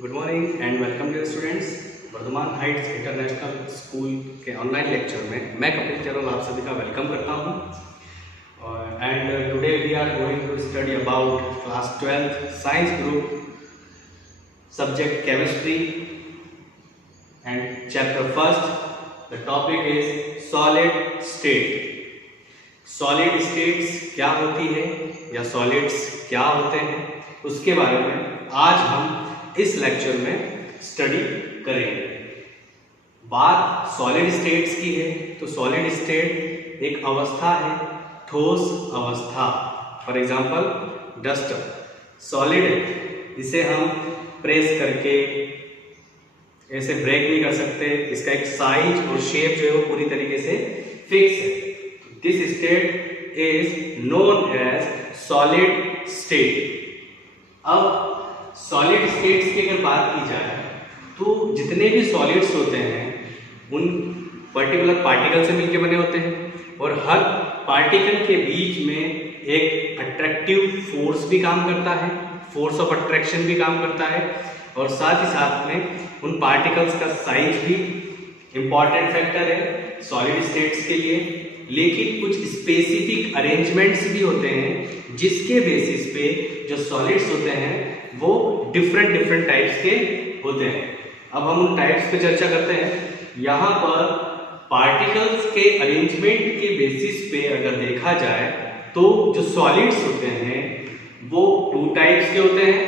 Good morning and welcome to students. Vardhman heights international school के online lecture में मैं कपिल चरण आप सभी का वेलकम करता हूं। And today we are going to study about class 12th science group subject chemistry and chapter first. The topic is solid state. Solid states क्या होती है या सॉलिड्स क्या होते हैं उसके बारे में आज हम इस लेक्चर में स्टडी करेंगे। बात सॉलिड स्टेट्स की है तो सॉलिड स्टेट एक अवस्था है, ठोस अवस्था। फॉर एग्जांपल डस्टर सॉलिड है, इसे हम प्रेस करके ऐसे ब्रेक नहीं कर सकते, इसका एक साइज और शेप जो है वो पूरी तरीके से फिक्स है। This state is known as solid state. अब सॉलिड स्टेट्स की अगर बात की जाए तो जितने भी सॉलिड्स होते हैं उन पर्टिकुलर पार्टिकल से मिलकर बने होते हैं और हर पार्टिकल के बीच में एक अट्रैक्टिव फोर्स भी काम करता है, फोर्स ऑफ अट्रैक्शन भी काम करता है और साथ ही साथ में उन पार्टिकल्स का साइज भी इंपॉर्टेंट फैक्टर है सॉलिड स्टेट्स के लिए। लेकिन कुछ स्पेसिफिक अरेंजमेंट्स भी होते हैं जिसके बेसिस पे जो सॉलिड्स होते हैं वो डिफरेंट टाइप्स के होते हैं। अब हम उन टाइप्स पे चर्चा करते हैं। यहाँ पर पार्टिकल्स के अरेंजमेंट के बेसिस पे अगर देखा जाए तो जो सॉलिड्स होते हैं वो टू टाइप्स के होते हैं,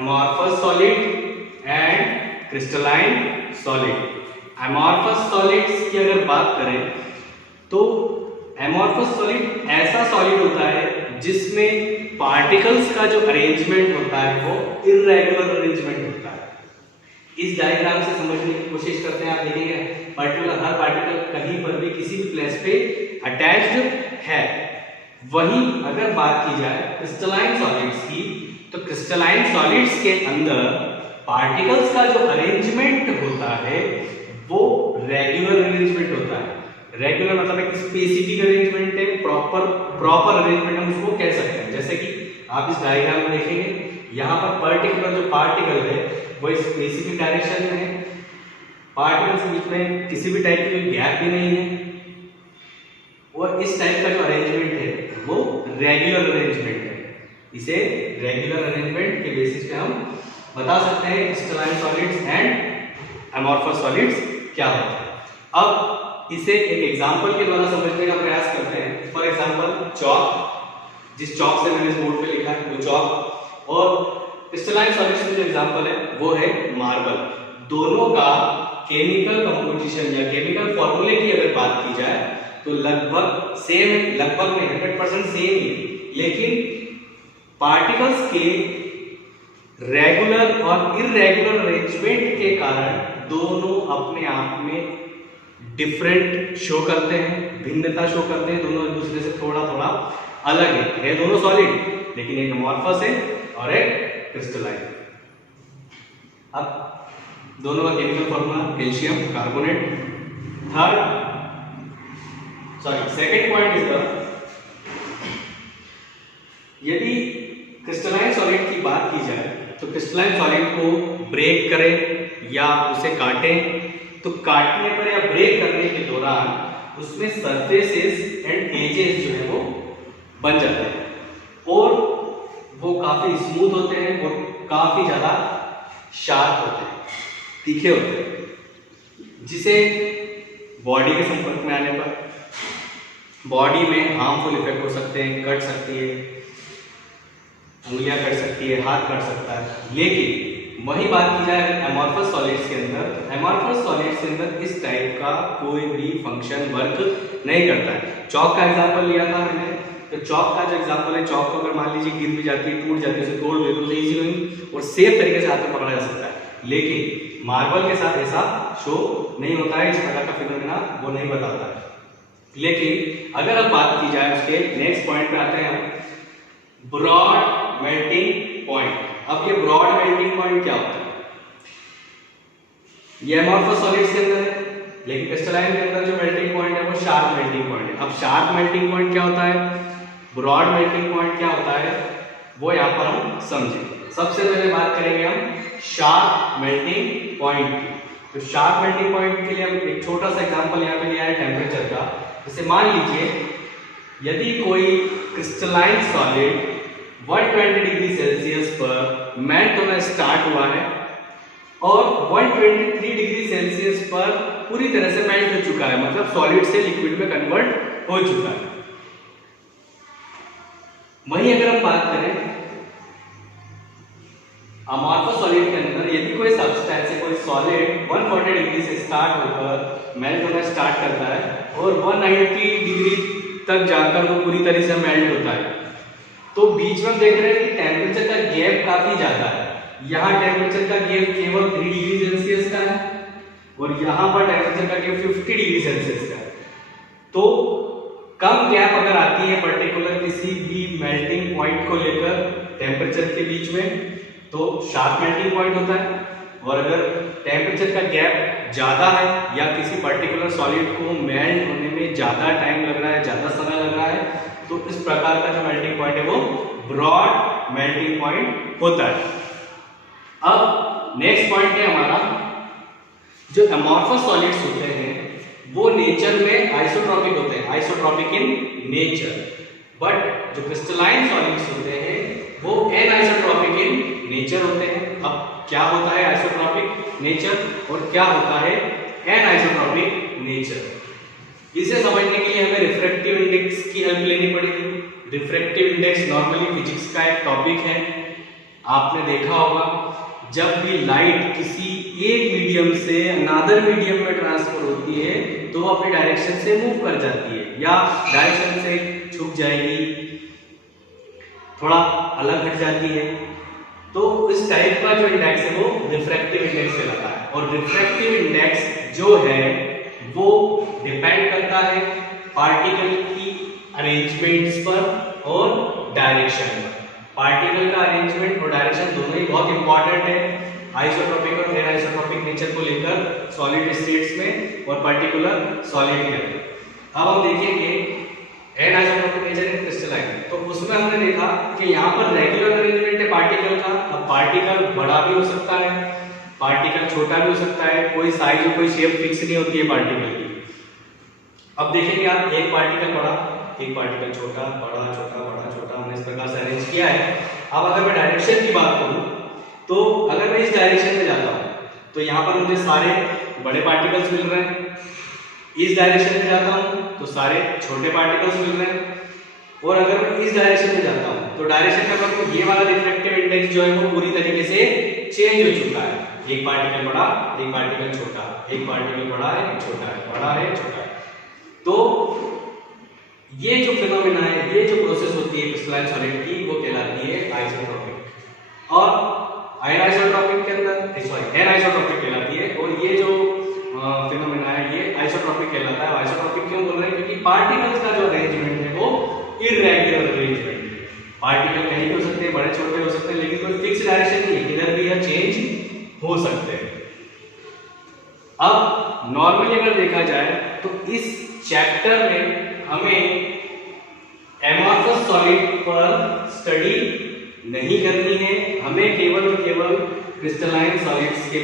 amorphous solid and crystalline solid. Amorphous solids की अगर बात करें तो एमॉर्फस सॉलिड ऐसा सॉलिड होता है जिसमें पार्टिकल्स का जो अरेंजमेंट होता है वो इर्रेगुलर अरेंजमेंट होता है। इस डायग्राम से समझने की कोशिश करते हैं। आप देखेंगे पर्टिकुलर हर पार्टिकल कहीं पर भी किसी भी प्लेस पे अटैच्ड है। वहीं अगर बात की जाए क्रिस्टलाइन सॉलिड्स की तो क्रिस्टलाइन सॉलिड्स के अंदर पार्टिकल्स का जो अरेंजमेंट होता है वो रेगुलर अरेंजमेंट होता है। रेगुलर मतलब एक स्पेसिफिक अरेंजमेंट है, प्रॉपर अरेंजमेंट हम उसको कह सकते हैं। जैसे कि आप इस डायग्राम में देखेंगे यहाँ पर पर्टिकुलर जो पार्टिकल है वो स्पेसिफिक डायरेक्शन में है, पार्टिकल्स के बीच में किसी भी टाइप की गैप भी नहीं है और इस टाइप का जो अरेंजमेंट है वो रेगुलर अरेंजमेंट है। इसे रेगुलर अरेंजमेंट के बेसिस पे हम बता सकते हैं crystalline solids and amorphous solids क्या होते हैं। अब इसे एक एग्जांपल के द्वारा समझने का प्रयास करते हैं। फॉर एग्जांपल चौक, जिस चौक से मैंने इस बोर्ड पे लिखा है वो चौक, और क्रिस्टलाइन सॉलिड्स में जो एग्जांपल है वो है मार्बल। दोनों का केमिकल कंपोजिशन या केमिकल फॉर्मूले की अगर बात की जाए तो लगभग सेम है, लगभग नहीं 100% सेम ही, लेकिन पार्टिकल्स के रेगुलर और इर्रेगुलर अरेंजमेंट के कारण दोनों अपने आप में डिफरेंट शो करते हैं, भिन्नता शो करते हैं। दोनों एक दूसरे से थोड़ा अलग है दोनों सॉलिड, लेकिन एक अमॉर्फस है और एक क्रिस्टलाइन। अब दोनों का chemical formula calcium carbonate. Second point is the, यदि क्रिस्टलाइन सॉलिड की बात की जाए तो क्रिस्टलाइन सॉलिड को ब्रेक करें या उसे काटें तो काटने पर या ब्रेक करने के दौरान उसमें सरफेसेस एंड एजेस जो है वो बन जाते हैं और वो काफी स्मूथ होते हैं और काफी ज्यादा शार्प होते हैं, तीखे होते हैं, जिसे बॉडी के संपर्क में आने पर बॉडी में हार्मफुल इफेक्ट हो सकते हैं, कट सकती है, उंगलियां कट सकती है, हाथ कट सकता है। लेकिन वही बात की जाए एमॉर्फस सॉलिड्स के अंदर, एमॉर्फस सॉलिड्स के अंदर इस टाइप का कोई भी फंक्शन वर्क नहीं करता है। चौक का एग्जांपल लिया था मैंने, तो चौक का जो एग्जांपल है, चौक को अगर मान लीजिए गिर भी जाती है, टूट जाती है, उसे तोड़ दे तो इजी गोइंग और सेफ तरीके से हाथ में पकड़ा जा सकता है। लेकिन मार्बल के साथ ऐसा शो नहीं होता है, इस प्रकार का फिनोमेना वो नहीं बताता है। लेकिन अगर अब बात की जाए उसके नेक्स्ट पॉइंट पे आते हैं हम, ब्रॉड मेल्टिंग पॉइंट। अब ये ब्रॉड मेल्टिंग पॉइंट क्या होता है? ये एमॉर्फस सॉलिड्स के अंदर है, लेकिन क्रिस्टलाइन के अंदर जो मेल्टिंग पॉइंट है वो शार्प मेल्टिंग पॉइंट है। अब शार्प मेल्टिंग पॉइंट क्या होता है, ब्रॉड मेल्टिंग पॉइंट क्या होता है? वो यहाँ पर हम समझेंगे। सबसे पहले बात करेंगे हम शार्प मेल्टिंग पॉइंट की। तो शार्प मेल्टिंग पॉइंट के लिए हम एक छोटा सा एग्जांपल यहाँ पे लिया है टेम्परेचर का। जैसे मान लीजिए यदि कोई क्रिस्टलाइन सॉलिड 120 डिग्री सेल्सियस पर मेल्ट होना स्टार्ट हुआ है और 123 डिग्री सेल्सियस पर पूरी तरह से मेल्ट हो चुका है, मतलब सॉलिड से लिक्विड में कन्वर्ट हो चुका है। वहीं अगर हम बात करें अमॉर्फस सॉलिड के अंदर, यदि कोई सब्सटेंस है, कोई सॉलिड 140 डिग्री से स्टार्ट होकर मेल्ट होना स्टार्ट करता है और 190 डिग्री तक जाकर वो पूरी तरह से मेल्ट होता है, तो बीच में हम देख रहे हैं कि टेम्परेचर का गैप काफी ज्यादा है। यहाँ टेम्परेचर का गैप केवल 3 डिग्री सेल्सियस का है और यहाँ पर टेम्परेचर का गैप 50 डिग्री सेल्सियस का है। तो कम गैप अगर आती है पर्टिकुलर किसी भी मेल्टिंग पॉइंट को लेकर टेम्परेचर के बीच में, तो शार्प मेल्टिंग पॉइंट होता है। और अगर टेम्परेचर का गैप ज्यादा है या किसी पर्टिकुलर सॉलिड को मेल्ट होने में ज्यादा टाइम लग रहा है, ज्यादा समय लग रहा है, तो इस प्रकार का जो मेल्टिंग पॉइंट है वो ब्रॉड मेल्टिंग पॉइंट होता है। अब नेक्स्ट पॉइंट है हमारा, जो अमॉर्फस सॉलिड्स होते हैं वो नेचर में आइसोट्रॉपिक होते हैं, आइसोट्रॉपिक इन नेचर, बट जो क्रिस्टलाइन सॉलिड्स होते हैं वो एनाइसोट्रॉपिक इन नेचर होते हैं। अब क्या होता है आइसोट्रॉपिक नेचर और क्या होता है एनाइसोट्रॉपिक नेचर, इसे समझने के लिए हमें रिफ्रैक्टिव इंडेक्स की हेल्प लेनी पड़ेगी। रिफ्रैक्टिव इंडेक्स नॉर्मली फिजिक्स का एक टॉपिक है। आपने देखा होगा जब भी लाइट किसी एक मीडियम से अनदर मीडियम में ट्रांसफर होती है तो वो अपनी डायरेक्शन से मूव कर जाती है या डायरेक्शन से झुक जाएगी, थोड़ा अलग हट जाती है। तो इस टाइप का जो इंडेक्स है वो रिफ्रैक्टिव इंडेक्स कहलाता है। और रिफ्रैक्टिव इंडेक्स जो है वो डिपेंड करता है पार्टिकल की अरेंजमेंट्स पर और डायरेक्शन पर। पार्टिकल का अरेंजमेंट और डायरेक्शन दोनों ही बहुत इंपॉर्टेंट है आइसोट्रॉपिक और एनाइसोट्रॉपिक नेचर को लेकर सॉलिड स्टेट्स में और पर्टिकुलर सॉलिड के अंदर। अब हम देखेंगे एनाइसोट्रॉपिक नेचर इन क्रिस्टलाइन, तो उसमें हमने देखा कि यहाँ पर रेगुलर अरेंजमेंट है पार्टिकल का। अब पार्टिकल बड़ा भी हो सकता है, पार्टिकल छोटा भी हो सकता है, कोई साइज और कोई शेप फिक्स नहीं होती है पार्टिकल की। अब देखेंगे आप, एक पार्टिकल बड़ा, एक पार्टिकल छोटा, बड़ा छोटा, बड़ा छोटा, हमने इस प्रकार से अरेंज किया है। अब अगर मैं डायरेक्शन की बात करूं तो अगर मैं इस डायरेक्शन में जाता हूं तो यहाँ पर मुझे सारे बड़े पार्टिकल्स मिल रहे हैं, इस डायरेक्शन में जाता हूं तो सारे छोटे पार्टिकल्स मिल रहे हैं, और अगर मैं इस डायरेक्शन में जाता हूं तो डायरेक्शन का मतलब ये वाला रिफ्रैक्टिव इंडेक्स जो है वो पूरी तरीके से चेंज हो चुका है। एक पार्टिकल बड़ा, एक पार्टिकल छोटा, एक पार्टिकल बड़ा है, छोटा है, बड़ा है, छोटा है। तो ये जो फिनोमेना है, ये जो प्रोसेस होती है क्रिस्टलाइन सॉलिड की, वो कहलाती है आइसोट्रॉपिक। और आइसोट्रॉपिक के अंदर एनाइसोट्रॉपिक कहलाती है। और ये जो फिनोमेना है ये आइसोट्रॉपिक कहलाता है। आइसोट्रॉपिक क्यों बोल रहे हैं? क्योंकि पार्टिकल्स का जो अरेंजमेंट है वो इररेगुलर अरेंजमेंट है। पार्टिकल कहीं भी हो सकते हैं, बड़े छोटे हो सकते हैं, लेकिन कोई फिक्स डायरेक्शन नहीं है, किधर भी यह चेंज हो सकते हैं। अब नॉर्मली अगर देखा जाए तो इस चैप्टर में हमें एमॉर्फस सॉलिड पर स्टडी नहीं करनी है, हमें केवल और केवल क्रिस्टलाइन सॉलिड्स के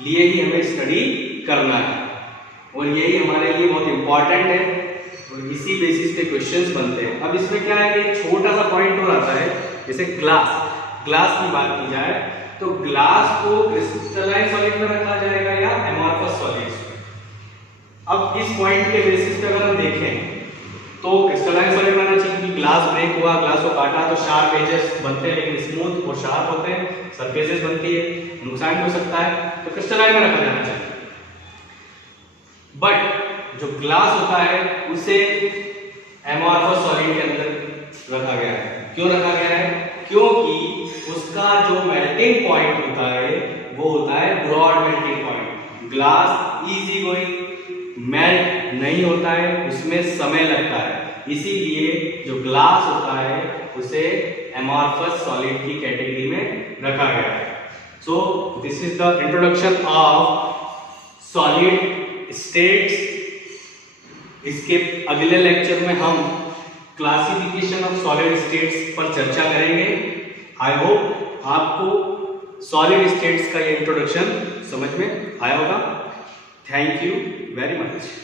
लिए ही हमें स्टडी करना है। और यही हमारे लिए बहुत इंपॉर्टेंट है और इसी बेसिस पे क्वेश्चंस बनते हैं। अब इसमें क्या है कि एक छोटा सा पॉइंट और आता है, जैसे ग्लास की बात की जाए तो ग्लास को क्रिस्टलाइन सॉलिड में रखा जाएगा या एमॉर्फस सॉलिड्स में। अब इस पॉइंट के बेसिस पे अगर हम देखें तो क्रिस्टलाइन सॉलिड में चाहिए कि ग्लास ब्रेक हुआ, ग्लास को काटा तो शार्प एजेस बनते हैं, लेकिन स्मूथ और शार्प होते हैं, सरफेसेस बनती है, नुकसान भी हो सकता है, तो क्रिस्टलाइन में रखा जाना चाहिए। बट जो ग्लास होता है उसे एमॉर्फस सॉलिड के अंदर रखा गया है। क्यों रखा गया है? क्योंकि उसका जो मेल्टिंग पॉइंट होता है वो होता है broad melting point. Glass easy going melt नहीं होता है, उसमें समय लगता है, इसीलिए जो ग्लास होता है उसे एमॉर्फस सॉलिड की कैटेगरी में रखा गया है। So this is the introduction of solid states. इसके अगले लेक्चर में हम क्लासिफिकेशन ऑफ सॉलिड स्टेट्स पर चर्चा करेंगे। आई होप आपको सॉलिड स्टेट्स का ये इंट्रोडक्शन समझ में आया होगा। Thank you very much.